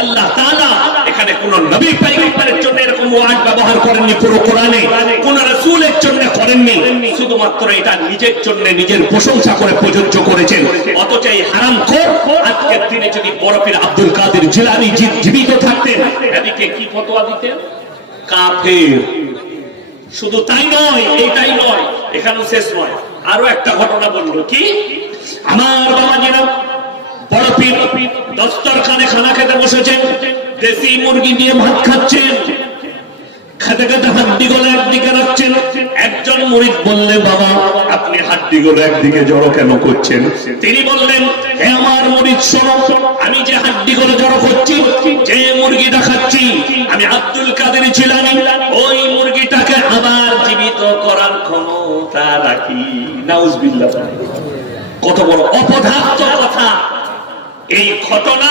আল্লাহ তাআলা এখানে কোন নবী পয়গম্বরের জন্য এরকম ওয়াজ ব্যবহার করেননি, পুরো কোরআনে কোন রাসূলের জন্য করেননি, শুধুমাত্র এটা নিজের জন্য নিজের প্রশংসা করে প্রযোজ্য করেছেন। অথচ এই হারামখোর আজকের দিনে যদি বড় পীর আব্দুল কাদের জিলানী জীবিত থাকতেন, এদিকে কি ফতোয়া দিতেন? কাফের। শুধু তাই নয়, এইটাই নয়, এখানেও শেষ নয়, আরো একটা ঘটনা বললো। কি? আমার বাবাজিরা বড় পীর দস্তরখানে খানা খেতে বসেছেন, দেশি মুরগি দিয়ে ভাত খাচ্ছেন, খেতে খেতে হাড্ডিগুলো একদিকে রাখছেন। একজন মুরিদ বললেন, বাবা আপনি হাড্ডিগুলো একদিকে জড়ো কেন করছেন? তিনি বললেন, হে আমার মুরিদ শোনো, আমি যে হাড্ডিগুলো জড়ো করছি, যে মুরগিটা খাচ্ছি, আমি আব্দুল কাদের জিলানী ওই মুরগিটাকে আবার জীবিত করার ক্ষমতা রাখি। নাউজুবিল্লাহ। কত বড় অপদার্থ কথা! এই ঘটনা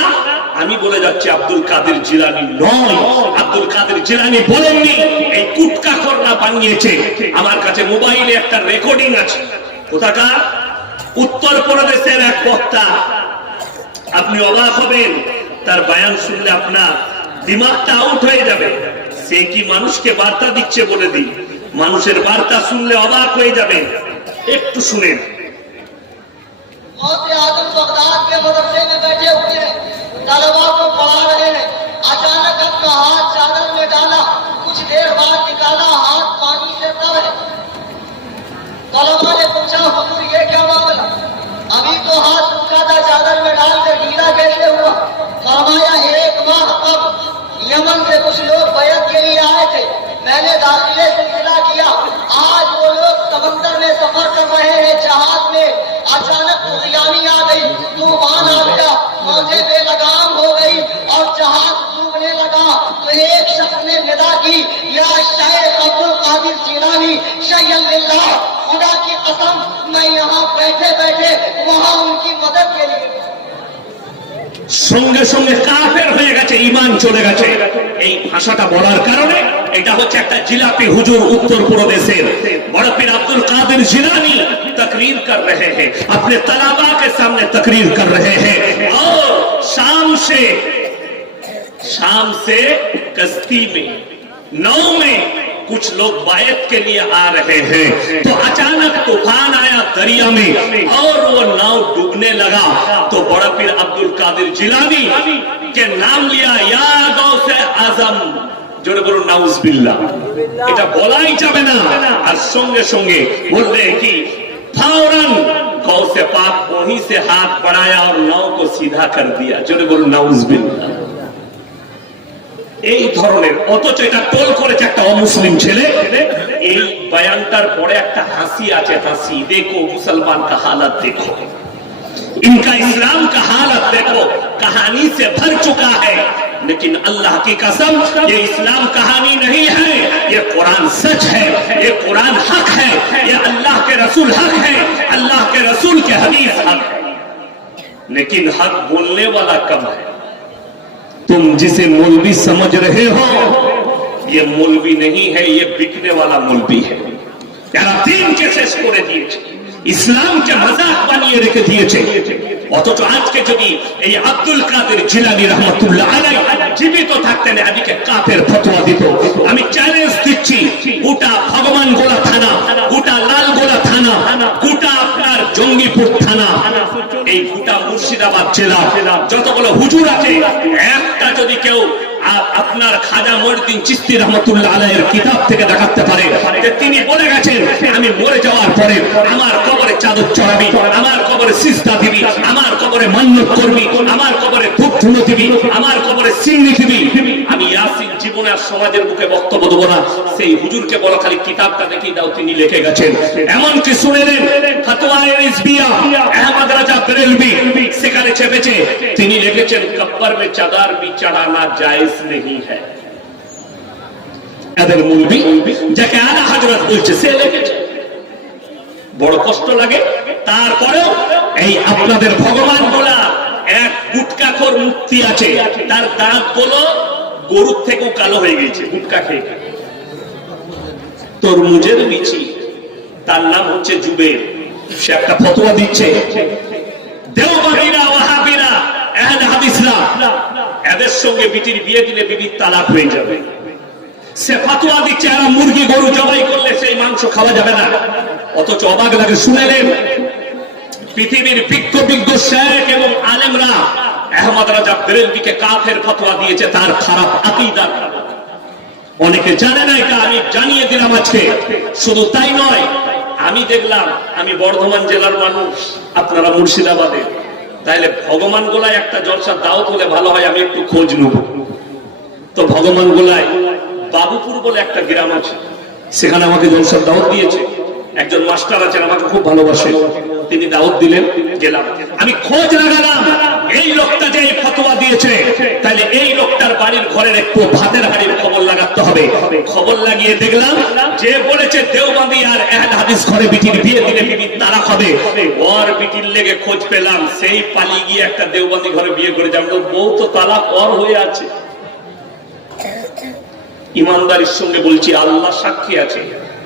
আমি বলে যাচ্ছি আব্দুল কাদের জিলানী নয়, আব্দুল কাদের জিলানী বলেননি, এই কুটকাখোররা বানিয়েছে। আমার কাছে মোবাইলে একটা রেকর্ডিং আছে। কোথাকার? উত্তরপ্রদেশের এক বক্তা। আপনি অবাক হবেন, তার বয়ান শুনলে আপনার দিমাগটা আউট হয়ে যাবে। সে কি মানুষকে বার্তা দিচ্ছে বলে দিই, মানুষের বার্তা শুনলে অবাক হয়ে যাবে। একটু শুনেন। आजम बगदाद के मदरसे में बैठे हुए हैं, तलबा को पढ़ा रहे हैं। अचानक अपना हाथ चादर में डाला, कुछ देर बाद निकाला, हाथ पानी से तर है। तलबा ने पूछा, हुजूर ये क्या मामला? अभी तो हाथ सूखा था, चादर में डाल कर गीला कैसे हुआ? फरमाया, एक माह कब यमन से कुछ लोग बैत के लिए आए थे, मैंने दाखिले सिलसिला किया। आज वो लोग समंदर में सफर कर रहे हैं, जहाज में अचानक तूफानी आ गई, तूफान आ गया, मौजे पे लगाम हो गई और जहाज डूबने लगा। तो एक शख्स ने निदा की, या शेख अब्दुल कादिर जिलानी शय्यल्लाह, खुदा की कसम मैं यहाँ बैठे बैठे वहाँ उनकी मदद के लिए। সঙ্গে সঙ্গে কাফের হয়ে গেছে, ঈমান চলে গেছে। এই ভাষাটা বলার কারণে এটা হচ্ছে একটা জিলাপি হুজুর उत्तरप्रदेशेर बड़ा पीर अब्दुल कादिर जिलानी तकरीर कर रहे हैं, अपने तलबा के सामने तकरीर कर रहे हैं। और शाम से कश्ती में, नाव में कुछ लोग बायत के लिए आ रहे हैं, तो अचानक तूफान आया दरिया में और वो नाव डूबने लगा। तो बड़ा पीर अब्दुल कादिर जिलानी के नाम लिया, या गौसे आजम। जोरे बोलो नाउजुबिल्लाह। এটা বলাই যাবে না। আর সঙ্গে সঙ্গে বললে কি, फौरन गौसे पाक वहीं से हाथ बढ़ाया और नाव को सीधा कर दिया। जोरे बोलो नाउजुबिल्लाह। এই ধরনের, অথচ এটা টোল করেছে একটা অমুসলিম ছেলে। এই বয়ানটার পরে একটা হাসি আছে, হাসি। দেখো মুসলমান का हालत देखो, इनका इस्लाम का हालत देखो, कहानी से भर चुका है। लेकिन अल्लाह की कसम, ये इस्लाम कहानी नहीं है, ये कुरान सच है, ये कुरान हक है, ये अल्लाह के रसूल हक है, अल्लाह के रसूल के हदीस हक है। लेकिन हक बोलने वाला कम है। तुम जिसे मौलवी समझ रहे हो, ये मौलवी नहीं है, ये बिकने वाला मौलवी है। यार दीन के शेष করে দিয়েছে, ইসলামকে মজাক বানিয়ে রেখে দিয়েছে। অথচ আজকে যদি এই আব্দুল কাদের জিলানী রহমাতুল্লাহ আলাইহি জীবিত থাকতেন, এদিকে কাফের ফতোয়া দিত। আমি চ্যালেঞ্জ দিচ্ছি, গোটা ভগবান গোলা থানা, গোটা লালগোলা থানা, গোটা আপনার জঙ্গিপুর থানা, এই গোটা মুর্শিদাবাদ জেলা যতগুলো হুজুর আছে, একটা যদি কেউ আপনার খাজা মঈনুদ্দিন চিশতি রহমাতুল্লাহ আলাইহির কিতাব থেকে দেখাতে পারে যে তিনি বলে গেছেন, আমি মরে যাওয়ার পরে আমার কবরে চাদর চড়াবি, আমার কবরে সিজদা দিবি, আমার কবরে মান্নত করবি, আমার কবরে ধূপ ধুনো দিবি, আমার কবরে সিন্নি দিবি। আমি ইয়াসিন জীবনে আর সমাজের মুখে বক্তব্য দেবো না। সেই হুজুরকে বলো খালি কিতাবটা দেখিয়ে দাও, তিনি লিখে গেছেন। এমনকি শুনে নেন, ফতোয়ায়ে রিজভিয়া আহমদ রাজা বেরেলভি সেখানে চেপেছে, তিনি লিখেছেন, কব্বর में চাদর भी चढ़ाना जायज नहीं है। এদের মৌলভী যাকে আলা হযরত বলছে, সে লিখেছে। বড় কষ্ট লাগে। তারপরেও এই আপনাদের ভগবান বলা এক গুটকাখোর মুক্তি আছে, তার দাঁত গুলো গরুর থেকেও কালো হয়ে গেছে গুটকা খেয়ে। তরমুজের বিচি, তার নাম হচ্ছে জুবের। সে একটা ফতোয়া দিচ্ছে, দেওবন্দিরা, ওয়াহাবিরা, আহলে হাদিসরা এদের সঙ্গে বিটির বিয়ে দিলে বিবির তালাক হয়ে যাবে। সে ফতোয়া দিচ্ছে এরা মুরগি গরু জবাই করলে সেই মাংস খাওয়া যাবে না। অথচ অবাক লাগে, শুনেলেন পৃথিবীর বিজ্ঞ শেখ এবং আলেমরা আহমদ রাজা বেরেলভিকে কাফের ফতোয়া দিয়েছে তার খারাপ আকীদার। অনেকে জানে না এটা, আমি জানিয়ে দিলাম আজকে। শুধু তাই নয়, আমি দেখলাম, আমি বর্ধমান জেলার মানুষ, আপনারা মুর্শিদাবাদে, তাইলে ভগবান গোলায় একটা জলসার দাওয়াত হলে ভালো হয়, আমি একটু খোঁজ নেব। তো ভগবান গোলায় বাবুপুর বলে একটা গ্রাম আছে, সেখানে আমাকে জলসার দাওয়াত দিয়েছে। একজন মাস্টার আছেন, আমাকে খুব ভালোবাসে, তিনি দাওয়াত দিলেন, গেলাম। আমি খোঁজ লাগালাম এই লোকটা যে এই ফতোয়া দিয়েছে, তাহলে এই লোকটার বাড়ির ঘরের একটু ভাতের হাড়ির খবর লাগাতে হবে। খবর লাগিয়ে দেখলাম যে বলেছে দেওবন্দি আর আহলে হাদিস ঘরে বিটির বিয়ে দিলে বিবির তালাক হবে। ওর বিটির লেগে খোঁজ পেলাম, সেই পালিয়ে গিয়ে একটা দেওবন্দি ঘরে বিয়ে করে যাবো। বউ তো তালাক ওর হয়ে আছে। ইমানদারির সঙ্গে বলছি, আল্লাহ সাক্ষী আছে,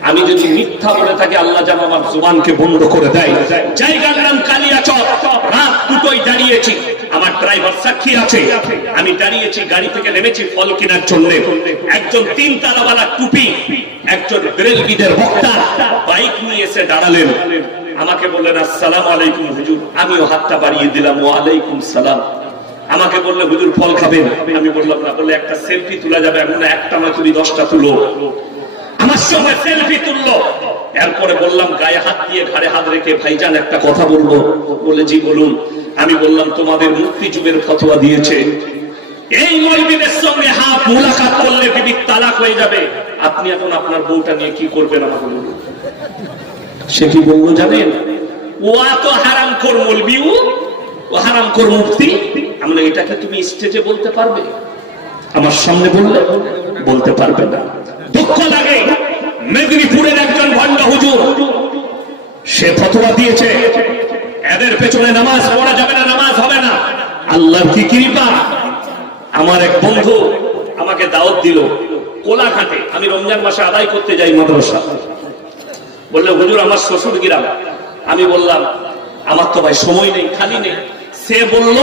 আমি যদি মিথ্যা বলে থাকি আল্লাহ যেন আমার জুবানকে বন্ধ করে দেয়। জায়গার নাম কালিয়াচক, রাত দুটোই দাঁড়িয়েছি, আমার ড্রাইভার সাক্ষী আছে। আমি দাঁড়িয়েছি, গাড়ি থেকে নেমেছি ফল কেনার জন্য। একজন 3 তালাওয়ালা টুপি, একজন বেরেলভিদের বক্তা বাইক নিয়ে এসে দাঁড়ালেন। আমাকে বললেন আসসালামু আলাইকুম হুজুর। আমিও হাতটা বাড়িয়ে দিলাম, ওয়া আলাইকুম সালাম। আমাকে বললে হুজুর ফল খাবেন? আমি বললাম না। বললে একটা সেলফি তোলা যাবে? আমি না, একটা না, তুমি 10টা তুলো। আমার সঙ্গে সেলফি তুললো। এরপরে বললাম, গায়ে হাত দিয়ে ঘাড়ে হাত রেখে, ভাইজান একটা কথা বলবো। বলে জি বলুন। আমি বললাম, তোমাদের মুক্তি যুগের ফতোয়া দিয়েছে এই মৌলবীদের সঙ্গে হাত মুলাকাত করলে বিবির তালাক হয়ে যাবে। আপনি এখন আপনার বউটা নিয়ে কি করবেন আমাকে বলুন। সে কি বললো জানেন? ও তো হারামখোর মৌলবী, ও হারামখোর মুফতি। আমরা এটাকে তুমি স্টেজে বলতে পারবে? আমার সামনে বললে বলতে পারবে না। দুঃখ লাগে, মেদিনীপুরের একজন ভণ্ড হুজুর, সে ফতোয়া দিয়েছে এদের পেছনে নামাজ পড়া যাবে না, নামাজ হবে না। আল্লাহর কি কৃপা, আমার এক বন্ধু আমাকে দাওয়াত দিল কোলাঘাটে। আমি রমজান মাসে আদায় করতে যাই মাদ্রাসা। বললে হুজুর আমার শ্বশুর গ্রাম। আমি বললাম আমার তো ভাই সময় নেই, খালি নেই। সে বলল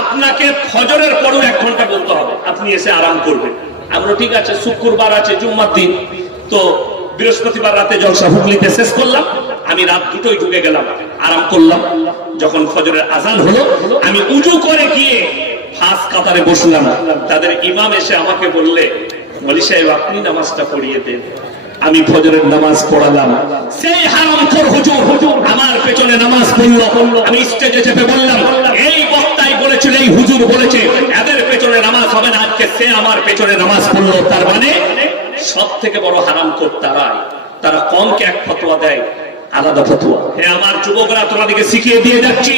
আপনাকে ফজরের পরও 1 ঘন্টা বলতে হবে, আপনি এসে আরাম করবেন। আমরা ঠিক আছে, শুক্রবার আছে, জুম্মার দিন, তো বৃহস্পতিবার রাতে জলসা হুগলিতে শেষ করলাম। আমি রাত 2টোয় ঢুকে গেলাম, আরাম করলাম। যখন ফজরের আজান হলো, আমি উজু করে গিয়ে ফাঁস কাতারে বসলাম। তাদের ইমাম এসে আমাকে বললে, মলি সাহেব আপনি নামাজটা পড়িয়ে দেন। আমি ফজরের নামাজ পড়ালাম। সেই হারামখোর হুজুর আমার পেছনে নামাজ পড়লো। আমি স্টেজে চেপে বললাম, এই বক্তাই বলেছিল, এই হুজুর বলেছে এদের পেছনে নামাজ হবে না। আজকে সে আমার পেছনে নামাজ পড়লো। তার মানে সব থেকে বড় হারামখোর তারাই। তারা কমকে এক ফতোয়া দেয়, আলাদা ফতোয়া। হে আমার যুবকরা, তোমাদেরকে শিখিয়ে দিয়ে যাচ্ছি,